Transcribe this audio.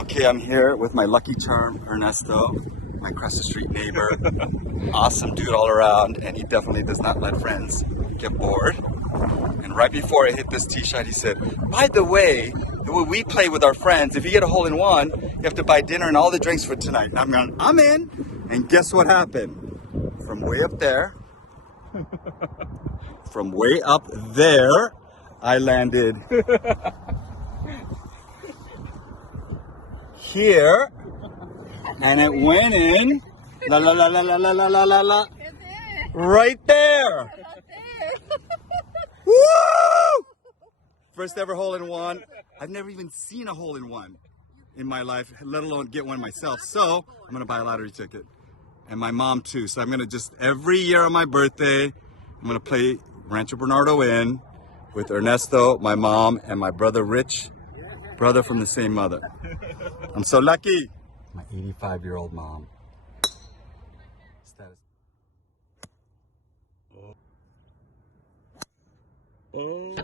Okay, I'm here with my lucky charm, Ernesto, my across the street neighbor. Awesome dude all around, and he definitely does not let friends get bored. And right before I hit this tee shot, he said, by the way, the way we play with our friends, if you get a hole in one, you have to buy dinner and all the drinks for tonight. And I'm going, I'm in. And guess what happened? From way up there, I landed here, and it went in, la la la la la la la la la la, right there. Woo! First ever hole in one. I've never even seen a hole in one in my life, let alone get one myself. So I'm gonna buy a lottery ticket, and my mom too. So I'm gonna just every year on my birthday, I'm gonna play Rancho Bernardo Inn with Ernesto, my mom, and my brother Rich, brother from the same mother. I'm so lucky. My 85-year-old mom. Status. Oh.